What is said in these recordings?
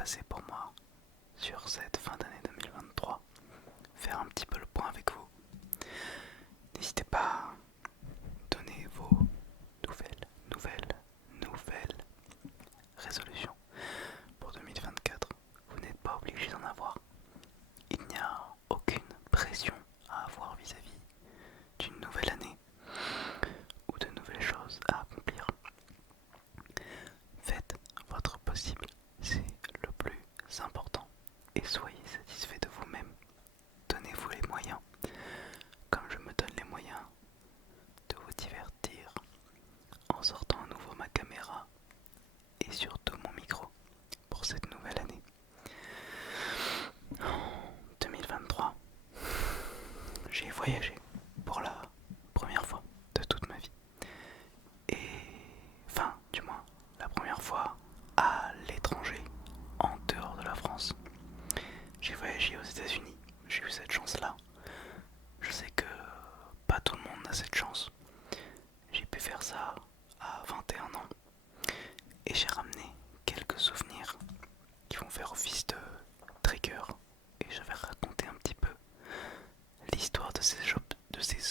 passé pour moi sur cette fin d'année 2023, faire un petit peu le point avec vous. N'hésitez pas à donner vos nouvelles résolutions pour 2024. Vous n'êtes pas obligé d'en avoir. Il n'y a aucune pression à avoir vis-à-vis d'une nouvelle année ou de nouvelles choses à accomplir. Faites votre possible, c'est le plus important. Et soyez satisfait de vous-même. Donnez-vous les moyens, comme je me donne les moyens de vous divertir en sortant à nouveau ma caméra et surtout mon micro pour cette nouvelle année. En 2023, j'ai voyagé pour la première fois de toute ma vie. Et enfin, du moins, la première fois à l'étranger, en dehors de la France. J'ai voyagé aux États-Unis, j'ai eu cette chance-là. Je sais que pas tout le monde a cette chance. J'ai pu faire ça à 21 ans et j'ai ramené quelques souvenirs qui vont faire office de trigger et je vais raconter un petit peu l'histoire de ces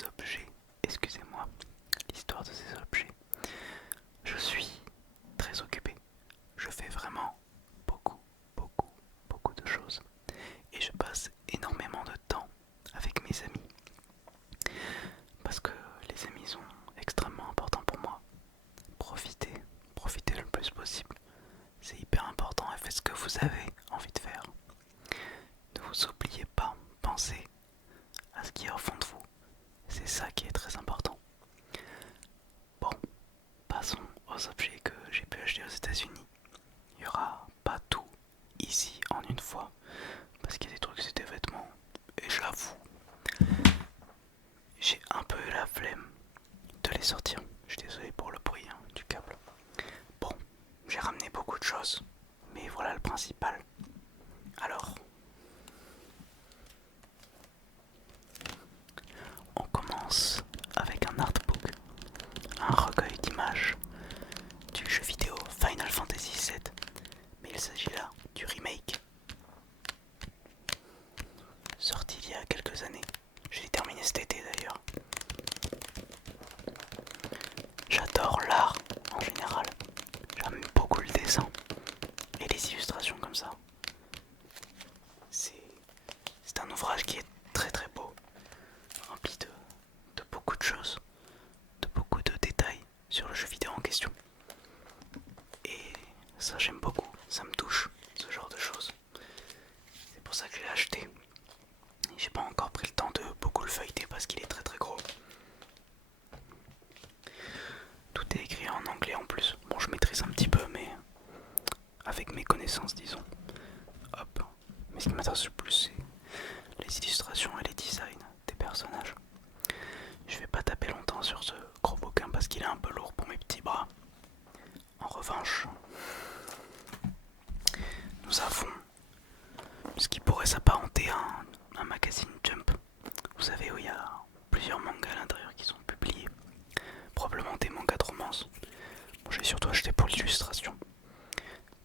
objets. Excusez-moi, l'histoire de ces objets. Je suis très occupé. Je fais vraiment beaucoup de choses. Et je passe énormément de temps avec mes amis. Parce que les amis sont extrêmement importants pour moi. Profitez le plus possible. C'est hyper important et faites ce que vous avez envie de faire. Ne vous oubliez pas, pensez à ce qui est au fond de vous. C'est ça qui est très important. Bon, passons aux objets que j'ai pu acheter aux États-Unis. Il n'y aura pas tout ici en une fois, parce qu'il y a des trucs, c'est des vêtements. Et j'avoue, j'ai un peu eu la flemme de les sortir. Je suis désolé pour le bruit du câble. Bon, j'ai ramené beaucoup de choses, mais voilà le principal. Alors, on commence avec un artbook, un recueil d'images du jeu vidéo Final Fantasy VII, mais il s'agit là du remake, sorti il y a quelques années. Je l'ai terminé cet été d'ailleurs. J'adore l'art en général, j'aime beaucoup le dessin et les illustrations comme ça. C'est un ouvrage qui est très beau, rempli de beaucoup de choses, de beaucoup de détails sur le jeu vidéo en question. Et ça j'aime beaucoup, ça me touche, ce genre de choses. C'est pour ça que je l'ai acheté. Et j'ai pas encore pris le temps de beaucoup le feuilleter parce qu'il est très gros. Tout est écrit en anglais en plus. Bon, je maîtrise un petit peu, mais avec mes connaissances, disons. Hop. Mais ce qui m'intéresse le plus, c'est les illustrations et les designs des personnages. Je vais pas taper longtemps sur ce gros bouquin parce qu'il est un peu lourd pour mes petits bras. En revanche, nous avons ce qui pourrait s'apparenter à un magazine Jump. Vous savez, où il y a plusieurs mangas à l'intérieur qui sont publiés. Probablement des mangas de romance. Bon, j'ai surtout acheté pour l'illustration.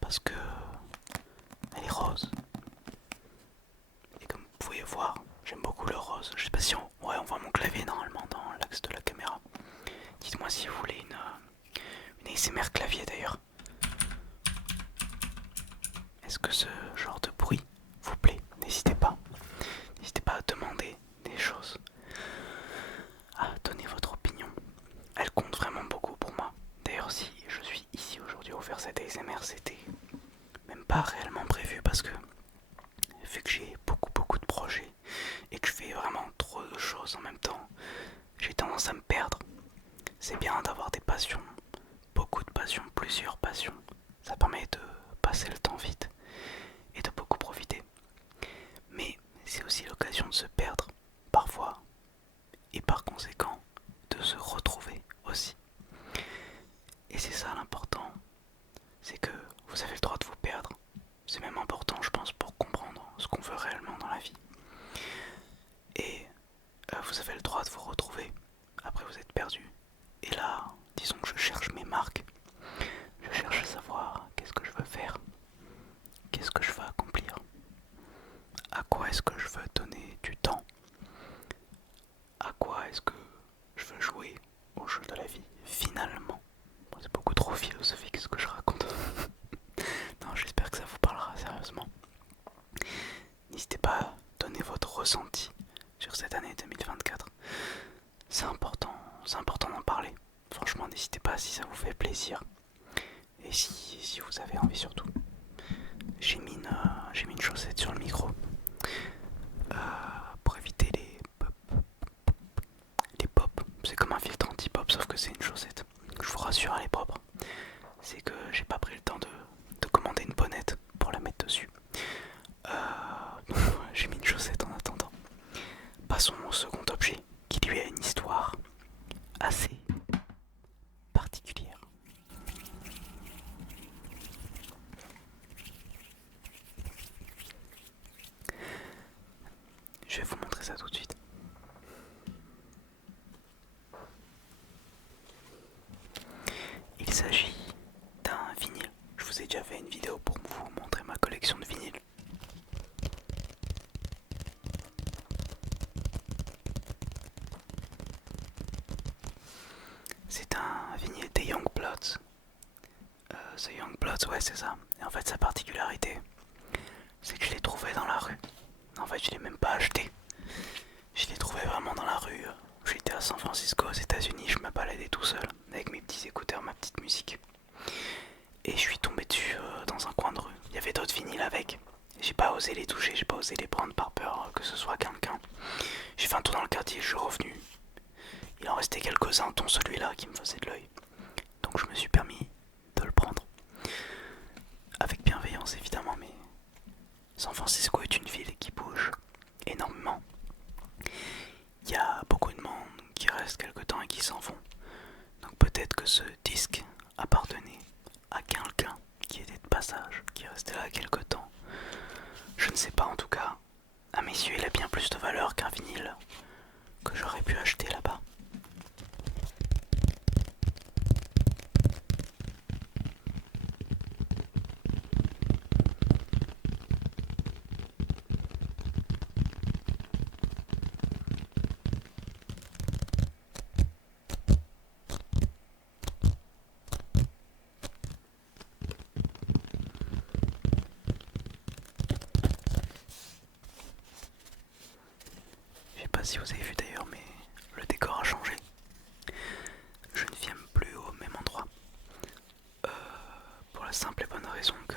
Parce que elle est rose. Et comme vous pouvez voir, j'aime beaucoup le rose. Je sais pas si on voit mon clavier normalement dans l'axe de la caméra. Dites-moi si vous voulez une ASMR clavier d'ailleurs. Est-ce que ce genre de bruit vous plaît? N'hésitez pas. N'hésitez pas à demander des choses, à donner votre opinion. Elle compte vraiment beaucoup pour moi. D'ailleurs, si je suis ici aujourd'hui pour faire cette ASMR, c'était même pas réellement prévu parce que vu que j'ai beaucoup de projets et que je fais vraiment trop de choses en même temps, j'ai tendance à me perdre. C'est bien d'avoir des passions, beaucoup de passions, plusieurs passions. Ça permet de passer le temps vite et de beaucoup profiter. Mais c'est aussi l'occasion de se perdre parfois et par conséquent de se retrouver aussi. Et c'est ça l'important, c'est que vous avez le droit de vous perdre. C'est même important, je pense, pour comprendre ce qu'on veut réellement dans la vie. Et vous avez le droit de vous retrouver après vous êtes perdu. Et là, disons que je cherche mes marques. Je cherche à savoir qu'est-ce que je veux que je veux donner du temps? À quoi est-ce que je veux jouer au jeu de la vie finalement? Bon, c'est beaucoup trop philosophique ce que je raconte. Non, j'espère que ça vous parlera sérieusement. N'hésitez pas à donner votre ressenti sur cette année 2024. C'est important d'en parler. Franchement, n'hésitez pas si ça vous fait plaisir. Et si vous avez envie surtout. J'ai mis une chaussette sur le micro pour éviter les pops. C'est comme un filtre anti-pop sauf que c'est une chaussette. Je vous rassure, elle est propre. C'est que j'ai pas pris le temps de commander une bonnette pour la mettre dessus. Donc j'ai mis une chaussette en attendant. Passons au second objet qui lui a une histoire assez particulière. Je vais vous montrer ça tout de suite. Il s'agit d'un vinyle. Je vous ai déjà fait une vidéo pour vous montrer ma collection de vinyles. C'est un vinyle des Youngbloods. The Youngbloods, ouais, c'est ça. Et en fait, sa particularité, c'est que je l'ai trouvé dans la rue. En fait, je l'ai même pas acheté. Je l'ai trouvé vraiment dans la rue. J'étais à San Francisco, aux États-Unis, je me baladais tout seul avec mes petits écouteurs, ma petite musique. Et je suis tombé dessus dans un coin de rue. Il y avait d'autres vinyles avec. J'ai pas osé les toucher, j'ai pas osé les prendre par peur que ce soit quelqu'un. J'ai fait un tour dans le quartier, je suis revenu. Il en restait quelques-uns, dont celui-là qui me faisait de l'œil. Donc je me suis permis de le prendre. Avec bienveillance évidemment, mais San Francisco est une ville qui bouge énormément. Il y a beaucoup de monde qui reste quelque temps et qui s'en vont. Donc peut-être que ce disque appartenait à quelqu'un qui était de passage, qui restait là quelque temps. Je ne sais pas, en tout cas. À mes yeux, il a bien plus de valeur qu'un vinyle que j'aurais pu acheter là-bas. Je sais pas si vous avez vu d'ailleurs, mais le décor a changé. Je ne viens plus au même endroit. Pour la simple et bonne raison que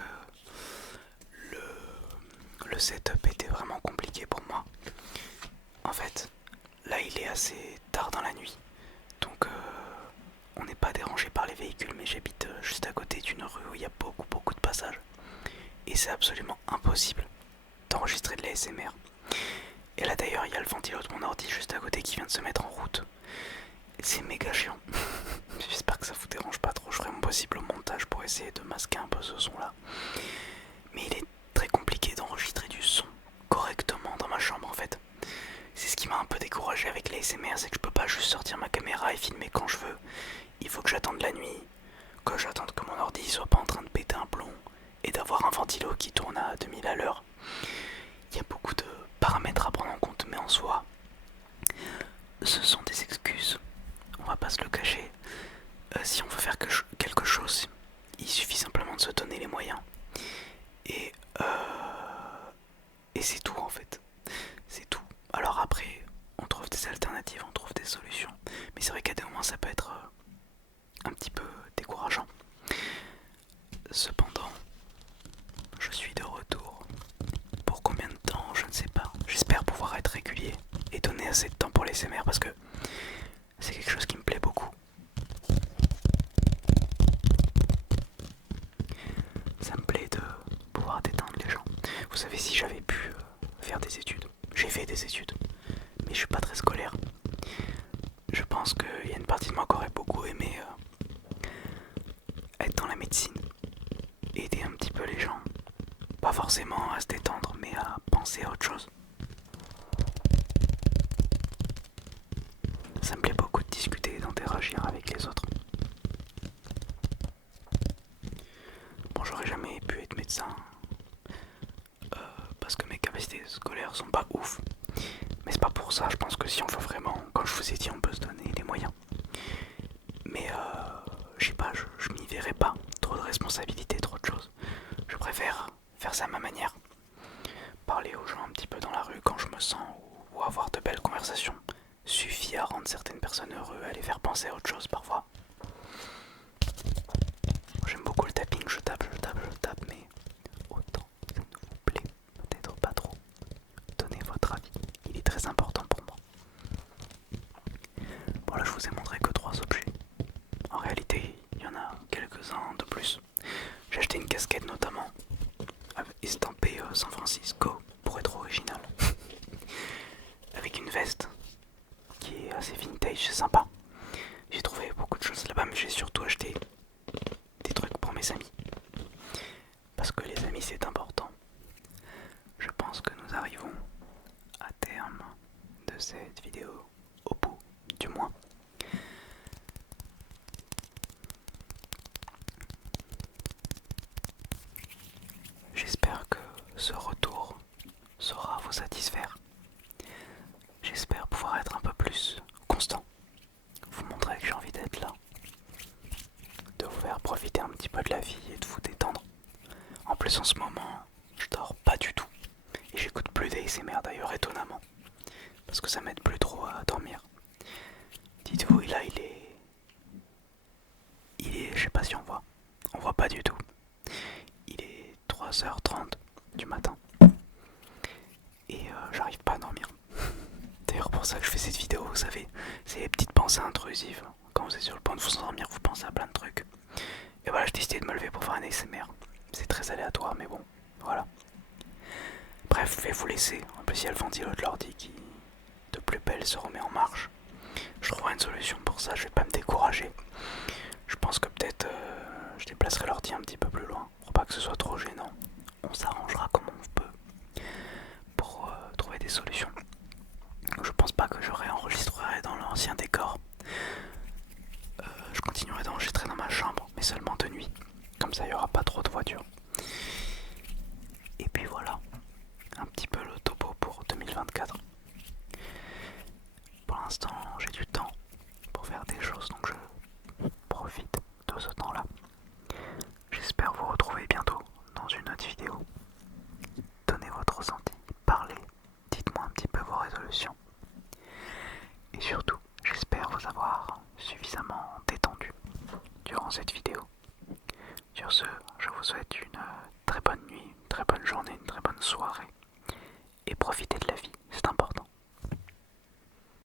le setup était vraiment compliqué pour moi. En fait, là il est assez tard dans la nuit, donc on n'est pas dérangé par les véhicules, mais j'habite juste à côté d'une rue où il y a beaucoup de passages. Et c'est absolument impossible d'enregistrer de la l'ASMR. Et là d'ailleurs il y a le ventilo de mon ordi juste à côté qui vient de se mettre en route. C'est méga chiant. J'espère que ça vous dérange pas trop. Je ferai mon possible au montage pour essayer de masquer un peu ce son là. Mais il est très compliqué d'enregistrer du son correctement dans ma chambre en fait. C'est ce qui m'a un peu découragé avec les ASMR, c'est que je peux pas juste sortir ma caméra et filmer quand je veux. Il faut que j'attende la nuit, que j'attende que mon ordi soit pas en train de péter un plomb et d'avoir un ventilo qui tourne à 2000 à l'heure. Il y a beaucoup de paramètres à prendre en compte, mais en soi, ce sont des excuses. On va pas se le cacher. Si on veut faire quelque chose, il suffit simplement de se donner les moyens. Et c'est tout en fait. C'est tout. Alors après, on trouve des alternatives, on trouve des solutions. Mais c'est vrai qu'à des moments, ça peut être un petit peu décourageant. Cependant, je suis de retour. Pour combien de temps, je ne sais pas. J'espère pouvoir être régulier et donner assez de temps pour les SMR parce que c'est quelque chose qui me plaît beaucoup. Ça me plaît de pouvoir détendre les gens. Vous savez, si j'avais pu faire des études, j'ai fait des études, mais je suis pas très scolaire. Je pense qu'il y a une partie de moi qui aurait beaucoup aimé être dans la médecine, aider un petit peu les gens, pas forcément à se détendre, mais à penser à autre chose. Ça me plaît beaucoup de discuter et d'interagir avec les autres. Bon, j'aurais jamais pu être médecin parce que mes capacités scolaires sont pas ouf. Mais c'est pas pour ça, je pense que si on veut vraiment, comme je vous ai dit, on peut se donner les moyens. Mais je sais pas, je m'y verrai pas. Trop de responsabilités, trop de choses. Je préfère faire ça à ma manière. Parler aux gens un petit peu dans la rue quand je me sens ou avoir de belles conversations suffit à rendre certaines personnes heureuses, à les faire penser à autre chose parfois. J'aime beaucoup le tapping, je tape, mais autant ça ne vous plaît peut-être pas trop. Donnez votre avis, il est très important pour moi. Bon là je vous ai montré que 3 objets. En réalité il y en a quelques-uns de plus. J'ai acheté une casquette notamment estampée San Francisco pour être original. Avec une veste qui est assez vintage, c'est sympa. J'ai trouvé beaucoup de choses là-bas mais j'ai surtout acheté des trucs pour mes amis. Parce que les amis c'est important. Je pense que nous arrivons à terme de cette vidéo, au bout du moins. J'espère que ce retour saura vous satisfaire. J'espère pouvoir être un peu plus constant, vous montrer que j'ai envie d'être là, de vous faire profiter un petit peu de la vie et de vous détendre. En plus en ce moment, je dors pas du tout. Et j'écoute plus d'ASMR d'ailleurs, étonnamment. Parce que ça m'aide plus trop à dormir. Dites-vous, là je sais pas si on voit. On voit pas du tout. Il est 3h30 du matin. Et j'arrive pas à dormir. D'ailleurs pour ça que je fais cette vidéo, vous savez, c'est les petites pensées intrusives. Quand vous êtes sur le point de vous endormir, vous pensez à plein de trucs. Et voilà, j'ai décidé de me lever pour faire un ASMR. C'est très aléatoire, mais bon, voilà. Bref, je vais vous laisser. En plus, il y a le ventilo de l'ordi qui, de plus belle, se remet en marche. Je trouverai une solution pour ça, je vais pas me décourager. Je pense que peut-être je déplacerai l'ordi un petit peu plus loin, pour pas que ce soit trop gênant. On s'arrangera comme on peut pour trouver des solutions. Je pense pas que je réenregistrerai dans l'ancien décor. Je continuerai d'enregistrer dans ma chambre, mais seulement de nuit. Comme ça, il n'y aura pas trop de voitures. Et puis voilà, un petit peu le topo pour 2024. Pour l'instant, j'ai du temps pour faire des choses, donc je profite de ce temps-là. J'espère vous retrouver bientôt dans une autre vidéo. Donnez votre ressenti, parlez, dites-moi un petit peu vos résolutions. Et surtout, j'espère vous avoir suffisamment détendu durant cette vidéo. Sur ce, je vous souhaite une très bonne nuit, une très bonne journée, une très bonne soirée. Et profitez de la vie.